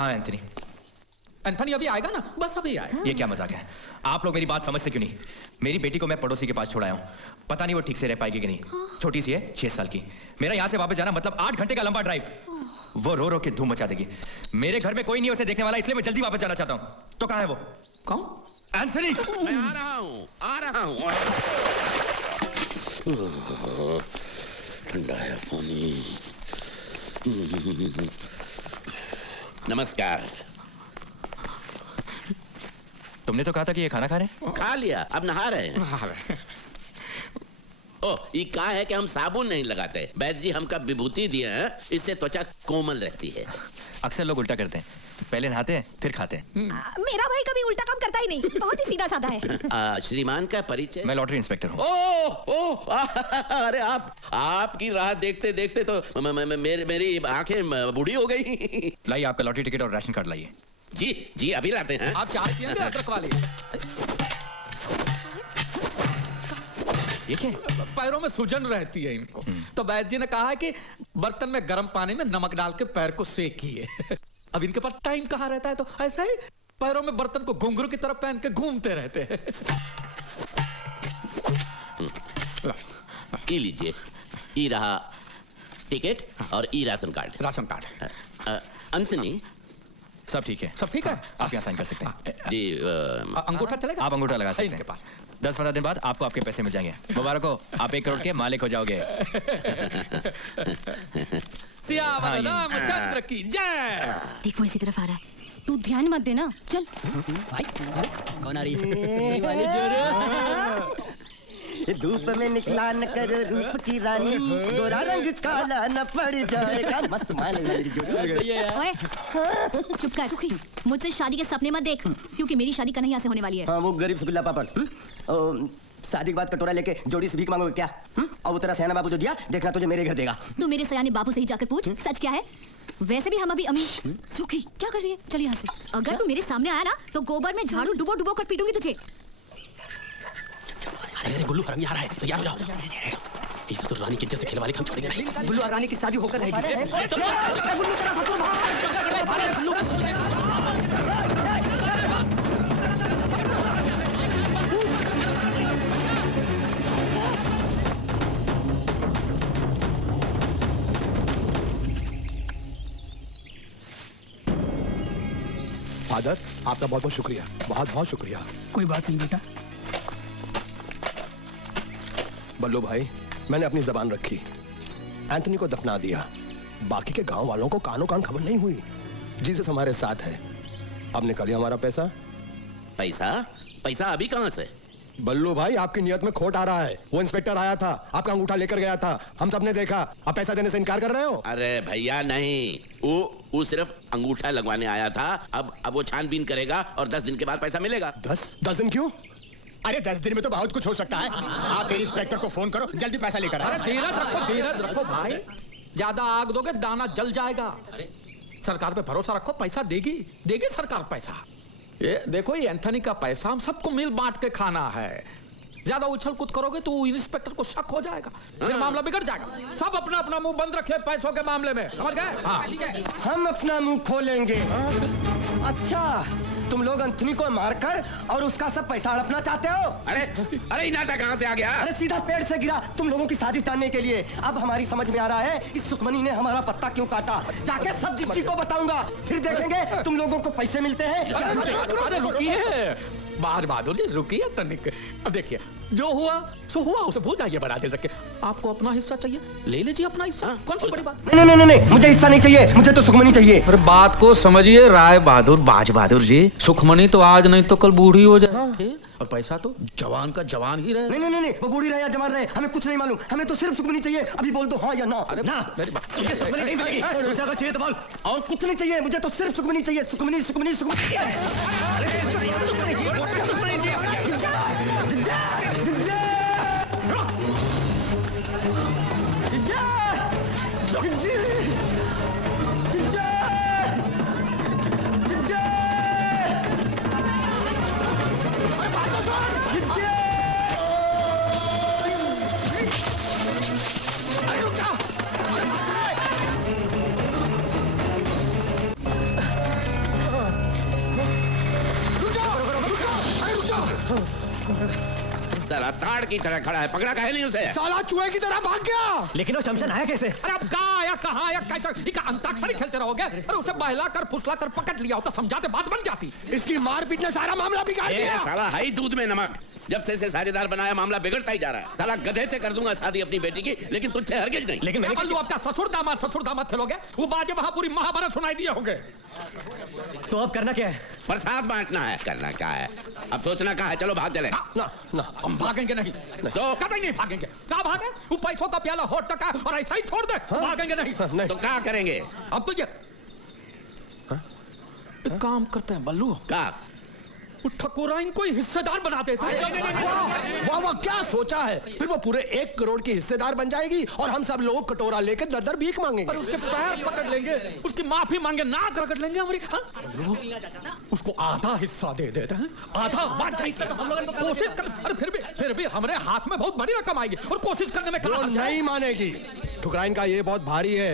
कहाँ है Anthony? Anthony अभी आएगा ना, बस अभी आएगा। ये क्या मजाक है? आप लोग मेरी बात समझते क्यों नहीं? मेरी बेटी को मैं पड़ोसी के पास छोड़ाया हूँ, पता नहीं वो ठीक से रह पाएगी कि नहीं। छोटी सी है, 6 साल की। मेरा यहाँ से वापस जाना मतलब 8 घंटे का लंबा ड्राइव। वो रो रो के धूम मचा देगी। मेरे घर में कोई नहीं उसे देखने वाला, इसलिए मैं जल्दी वापस जाना चाहता हूँ। तो कहाँ है वो? कौन? एंथनी! मैं आ रहा हूँ। ठंडा है पानी। नमस्कार। तुमने तो कहा था कि ये खाना खा रहे हैं। खा लिया, अब नहा रहे हैं। ओ, ये कहा है कि हम साबुन नहीं लगाते। वैद्य जी हमका विभूति दिए हैं, इससे त्वचा कोमल रहती है। अक्सर लोग उल्टा करते हैं, पहले नहाते हैं फिर खाते हैं। मेरा भाई कभी उल्टा काम करता ही नहीं, बहुत ही सीधा साधा है। श्रीमान का परिचय? मैं लॉटरी इंस्पेक्टर हूँ। अरे आपकी राह देखते देखते तो मेरी आंखें बूढ़ी हो गई। लाइए आपका लॉटरी टिकट और राशन कार्ड लाइए। जी अभी लाते हैं। आप चाय पिएंगे अदरक वाली? ये क्या है? पैरों में सूजन रहती है इनको, तो वैद्य जी ने कहा है कि बर्तन में गर्म पानी में नमक डाल के पैर को सेकिए। अब इनके पास टाइम कहाँ रहता है, तो ऐसा ही पैरों में बर्तन को घुंघरू की तरफ पहन के घूमते रहते हैं। ये लीजिए, ये रहा टिकट और ई राशन कार्ड। राशन कार्ड अंतनी सब ठीक है। सब ठीक है, आप यहाँ साइन कर सकते हैं। जी। अंगूठा चलेगा? आप अंगूठा लगा सकते हैं। इनके पास 10-15 दिन बाद आपको आपके पैसे मिल जाएंगे। मुबारक हो, आप 1 करोड़ के मालिक हो जाओगे। सियावर रामचंद्र की जय। देख वो इसी तरफ आ रहा है, तू ध्यान मत देना। चल। कौन आ रही है? धूप में निकला न कर रूप की रानी, गोरा रंग काला न पड़ जाएगा। मस्त मान मेरी जोड़ी। ओए, चुप कर। मुझसे शादी के सपने मत देख, क्योंकि मेरी शादी कन्हैया से होने वाली है। हाँ, वो गरीब सुगुल्ला पापड़। शादी के बाद कटोरा लेके जोड़ी से भीख मांगोगे क्या? और वो तेरा सयाना बाबू जो दिया, देखना तुझे मेरे घर देगा। तू मेरे सयाने बाबू से ही जाकर पूछ, सच क्या है। वैसे भी हम अभी अमीर। सुखी क्या कर रही है? चल यहाँ से। अगर तू मेरे सामने आया ना, तो गोबर में झाड़ू डुबो डुबो कर पीटूंगी तुझे। अरे गुल्लू हरामी आ रहा है, तैयार हो जाओ। इस तो रानी की इज्जत से खेल वाले हम छोड़ेंगे नहीं। गुल्लू और रानी की शादी होकर रहेगी। फादर, आपका बहुत बहुत शुक्रिया, बहुत बहुत शुक्रिया। कोई बात नहीं बेटा। बल्लू भाई, मैंने अपनी जबान रखी, एंथनी को दफना दिया। बाकी के गांव वालों को कानो कान खबर नहीं हुई। जीसस हमारे साथ है। अब निकलिए हमारा पैसा। पैसा अभी कहाँ से? बल्लू भाई, आपकी नियत में खोट आ रहा है। वो इंस्पेक्टर आया था, आपका अंगूठा लेकर गया था, हम सबने देखा। अब पैसा देने से इनकार कर रहे हो? अरे भैया नहीं, वो सिर्फ अंगूठा लगवाने आया था। अब वो छानबीन करेगा और 10 दिन के बाद पैसा मिलेगा। 10 दिन क्यों? अरे 10 दिन में तो बहुत कुछ हो सकता है। आप इंस्पेक्टर को फोन करो, जल्दी पैसा लेकर अरे धीरज रखो भाई, ज्यादा आग दोगे दाना जल जाएगा। सरकार पे भरोसा रखो, पैसा देगी सरकार पैसा। ये देखो, ये एंथनी का पैसा हम सबको मिल बांट के खाना है। ज्यादा उछल कूद करोगे तो इंस्पेक्टर को शक हो जाएगा, फिर मामला बिगड़ जाएगा। सब अपना अपना मुंह बंद रखे पैसों के मामले में, समझ गए? हाँ। हम अपना मुंह खोलेंगे। अच्छा, तुम लोग एंथनी को मारकर और उसका सब पैसा हड़पना चाहते हो? अरे ये नाटक कहाँ से आ गया? अरे सीधा पेड़ से गिरा तुम लोगों की साजिश जानने के लिए। अब हमारी समझ में आ रहा है इस सुखमनी ने हमारा पत्ता क्यों काटा। जाके सब जिज्जी को बताऊंगा, फिर देखेंगे तुम लोगों को पैसे मिलते हैं। अरे रुकिए बाज बहादुर जी, रुकिए तनिक। अब देखिए, जो हुआ सो हुआ, उसे भूल जाइए बड़ा दिल रख के। आपको अपना हिस्सा चाहिए, ले लीजिए अपना हिस्सा। कौन सी बड़ी बात? नहीं, मुझे हिस्सा नहीं चाहिए, मुझे तो सुखमनी चाहिए। अरे बात को समझिए राय बहादुर, बाज बहादुर जी। सुखमनी तो आज नहीं तो कल बूढ़ी हो जाए, और पैसा तो जवान का जवान ही रहे। नहीं, वो बूढ़ी रहे या जवान रहे, हमें कुछ नहीं मालूम। हमें तो सिर्फ सुखमनी चाहिए। अभी बोल दो हाँ या ना। अरे ना, मेरी बात सुखमनी नहीं मिलेगी। चाहिए तो बोल। और कुछ नहीं चाहिए, मुझे तो सिर्फ सुखमनी चाहिए। सुखमनी। गार्ड की तरह खड़ा है, पकड़ा काहे नहीं उसे? साला चूहे की तरह भाग गया। लेकिन वो शमशान आया कैसे? अरे अब कहाँ आया, कहाँ आया, कैसा? इका अंताक्षरी खेलते रहोगे? अरे उसे बहला कर फुसला कर पकड़ लिया होता, समझाते बात बन जाती। इसकी मारपीट ने सारा मामला बिगाड़ दिया। साला हाई दूध में नमक, जब से इसे साझेदार बनाया मामला बिगड़ता ही जा रहा है। साला गधे से कर दूंगा शादी अपनी बेटी की, लेकिन तुझसे हरगिज नहीं। लेकिन मैंने बल्लू अपना ससुर दामाद खेलोगे, वो बाजे वहां पूरी महाभारत सुनाई दिए होगे। तो अब करना क्या है? प्रसाद बांटना है, करना क्या है, अब सोचना क्या है। चलो भाग चले। ना हम भागेंगे नहीं, तो कभी नहीं भागेंगे। कहाँ भागे? वो पैसों का प्याला होट तक और ऐसा ही छोड़ दे। भागेंगे नहीं। तो क्या करेंगे? अब तो ये एक काम करते हैं बल्लू, क्या? ठकुराइन को हिस्सेदार बना देते हैं। वाह वाह, क्या सोचा है? फिर वो पूरे 1 करोड़ की हिस्सेदार बन जाएगी और हम सब लोग कटोरा लेके दर दर भीख मांगेंगे। और उसके पैर पकड़ लेंगे, उसकी माफी मांगे, नाक रगड़ लेंगे हमारी। उसको आधा हिस्सा दे देते हैं, आधा बांट जाएगी। कोशिश कर, अरे फिर भी हमारे हाथ में बहुत बड़ी रकम आएगी और कोशिश करने में वो नहीं मानेगी। ठुकराइन का ये बहुत भारी है।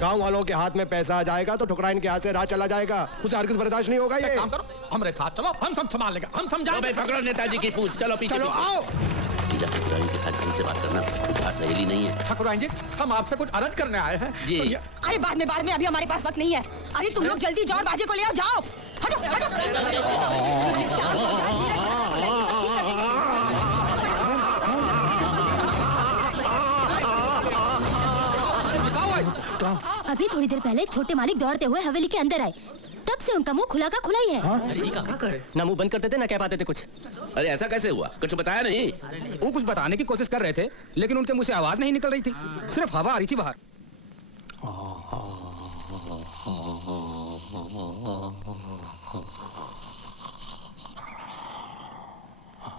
गांव वालों के हाथ में पैसा आ जाएगा तो ठुकराइन के हाथ से राह चला जाएगा। उसे हरगिज बर्दाश्त नहीं होगा। ये काम करो, हमारे साथ चलो, हम सब संभाल लेंगे, हम समझाएंगे। पकड़ो नेताजी की पूछ, चलो पीछे। चलो आओ। ठकुराइन के साथ ढंग से बात करना क्या सहेली नहीं है। ठकुराइन जी, हम आपसे कुछ अर्ज करने आए हैं। जी। अरे बाद में, अभी हमारे पास वक्त नहीं है। अरे तुम लोग जल्दी जाओ और बाजे को ले आओ, जाओ। हटो हटो। अभी थोड़ी देर पहले छोटे मालिक दौड़ते हुए हवेली के अंदर आए, तब से उनका मुंह खुला का खुला ही है। ना मुंह बंद करते थे ना कह पाते थे कुछ। अरे ऐसा कैसे हुआ, कुछ बताया नहीं? वो कुछ बताने की कोशिश कर रहे थे, लेकिन उनके मुंह से आवाज नहीं निकल रही थी, सिर्फ हवा आ रही थी बाहर।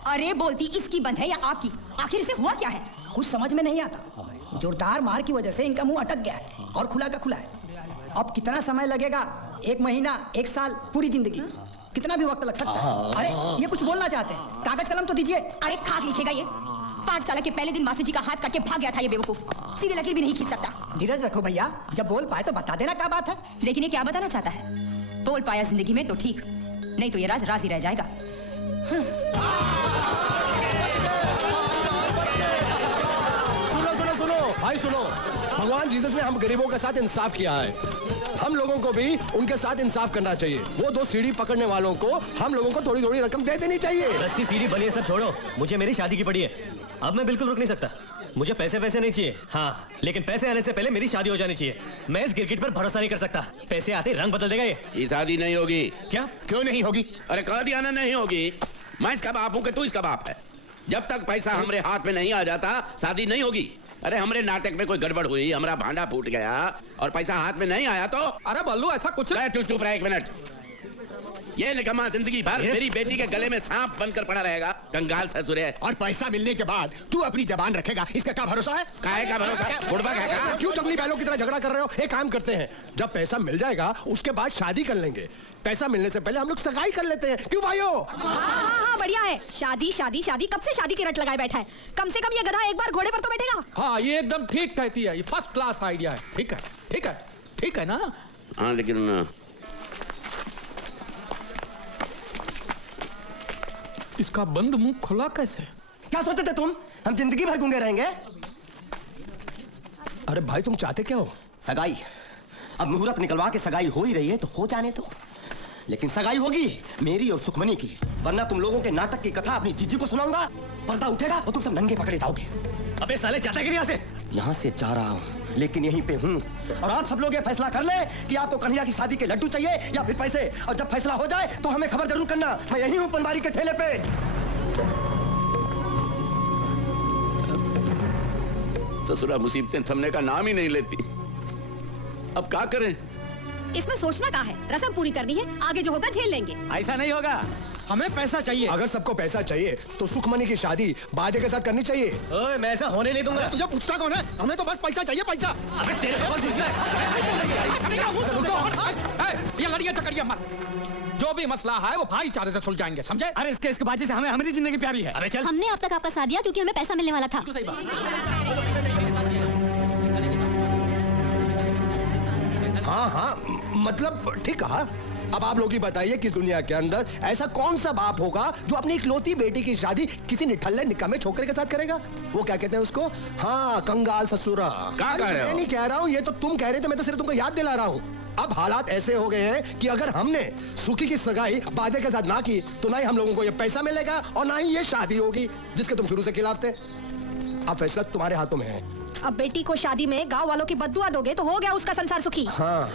अरे बोलती इसकी बंद है या आपकी? आखिर इसे हुआ क्या है? कुछ समझ में नहीं आता। जोरदार मार की वजह से इनका मुंह अटक गया है और खुला का खुला है। अब कितना समय लगेगा? 1 महीना, 1 साल, पूरी जिंदगी, कितना भी वक्त लग सकता है। अरे ये कुछ बोलना चाहते हैं, कागज कलम तो दीजिए। अरे खाक लिखेगा ये। पाठशाला के पहले दिन मास्टर जी का हाथ काट के भाग गया था ये बेवकूफ, सीधे लकीर भी नहीं खींच सकता। धीरज रखो भैया, जब बोल पाए तो बता देना क्या बात है। लेकिन ये क्या बताना चाहता है? बोल पाया जिंदगी में तो ठीक, नहीं तो ये राज राज ही रह जाएगा। सुनो भाई सुनो, भगवान जीसस ने हम गरीबों के साथ इंसाफ किया है, हम लोगों को भी उनके साथ इंसाफ करना चाहिए। वो 2 सीढ़ी पकड़ने वालों को हम लोगों को थोड़ी थोड़ी रकम दे देनी चाहिए। रस्सी सीढ़ी बलिए सब छोड़ो, मुझे मेरी शादी की पड़ी है। अब मैं बिल्कुल रुक नहीं सकता। मुझे पैसे वैसे नहीं चाहिए, हाँ, लेकिन पैसे आने से पहले मेरी शादी हो जानी चाहिए। मैं इस गिरगिट पर भरोसा नहीं कर सकता, पैसे आते रंग बदल देगा ये शादी नहीं होगी। क्या? क्यों नहीं होगी? अरे कह दिया ना नहीं होगी। मैं इसका बाप हूं कि तू इसका बाप है। जब तक पैसा हमारे हाथ में नहीं आ जाता शादी नहीं होगी। अरे हमारे नाटक में कोई गड़बड़ हुई, हमारा भांडा फूट गया और पैसा हाथ में नहीं आया तो? अरे बल्लू ऐसा कुछ तू चुप रहा 1 मिनट। ये निकम्मा जिंदगी भर मेरी बेटी के गले में सांप बनकर पड़ा रहेगा, कंगाल ससुर है। और पैसा मिलने के बाद तू अपनी जबान रखेगा, इसका क्या भरोसा है? काहे का भरोसा? बुढ़बा है का? क्यों जंगली बैलों की तरह झगड़ा कर रहे हो? एक काम करते हैं, जब पैसा मिल जाएगा उसके बाद शादी कर लेंगे। पैसा मिलने से पहले हम लोग सगाई कर लेते हैं, क्यों भाइयों? हाँ, बढ़िया है। शादी शादी शादी, कब से शादी की रट लगाए बैठा है। कम से कम ये गधा एक बार घोड़े पर तो बैठेगा। हाँ, ये एकदम ठीक कहती है, ये फर्स्ट क्लास आइडिया है। ठीक है, ठीक है, ठीक है ना? हाँ, लेकिन इसका बंद मुंह खुला कैसे? क्या सोचते थे तुम, हम जिंदगी भर गूंगे रहेंगे? अरे भाई तुम चाहते क्या हो? सगाई। अब मुहूर्त निकलवा के सगाई हो ही रही है तो हो जाने दो, लेकिन सगाई होगी मेरी और सुखमनी की, वरना तुम लोगों के नाटक की कथा अपनी जीजी को सुनाऊंगा, पर्दा उठेगा और तुम सब नंगे पकड़े जाओगे। अबे साले जाता क्यों यहाँ से? यहाँ से जा रहा हूँ, लेकिन यहीं पे हूँ। और आप सब लोग ये फैसला कर लें कि आपको कन्हैया की शादी के लड्डू चाहिए या फिर पैसे। और जब फैसला हो जाए तो हमें खबर जरूर करना। मैं यहीं हूँ पनवारी के ठेले पे। ससुरा मुसीबतें थमने का नाम ही नहीं लेती। अब क्या करें? इसमें सोचना क्या है, रस्म पूरी करनी है, आगे जो होगा झेल लेंगे। ऐसा नहीं होगा, हमें पैसा चाहिए। अगर सबको पैसा चाहिए तो सुखमनी की शादी बाजे के साथ करनी चाहिए। ओए, मैं ऐसा होने नहीं दूंगा। तुझे पूछता कौन है? हमें तो बस पैसा चाहिए, पैसा। अबे तेरे को कौन पूछता है? ये लड़िया चकड़िया मत, जो भी मसला है वो भाईचारे से सुलझाएंगे, समझे? अरे इसके बाजी से हमें हमारी जिंदगी प्यारी है। अबे चल। हमने अब तक आपका साथ दिया क्योंकि हमें पैसा मिलने वाला था। सही बात। हाँ हाँ, मतलब ठीक कहा। अब आप लोग ही बताइए कि दुनिया के अंदर ऐसा कौन सा बाप होगा जो अपनी इकलौती बेटी की शादी किसी निठल्ले निकम्मे छोकरे के साथ करेगा? वो क्या कहते हैं उसको? हाँ, कंगाल ससुरा। क्या कह रहे हो? मैं नहीं कह रहा हूँ, ये तो तुम कह रहे थे, मैं तो सिर्फ तुमको याद दिला रहा हूँ। अब हालात ऐसे हो गए हैं कि अगर हमने सुखी की सगाई बादे के साथ ना की तो ना ही हम लोगों को ये पैसा मिलेगा और ना ही ये शादी होगी जिसके तुम शुरू से खिलाफ थे। अब फैसला तुम्हारे हाथों में है। अब बेटी को शादी में गांव वालों की बद्दुआ दोगे तो हो गया उसका संसार सुखी। हाँ,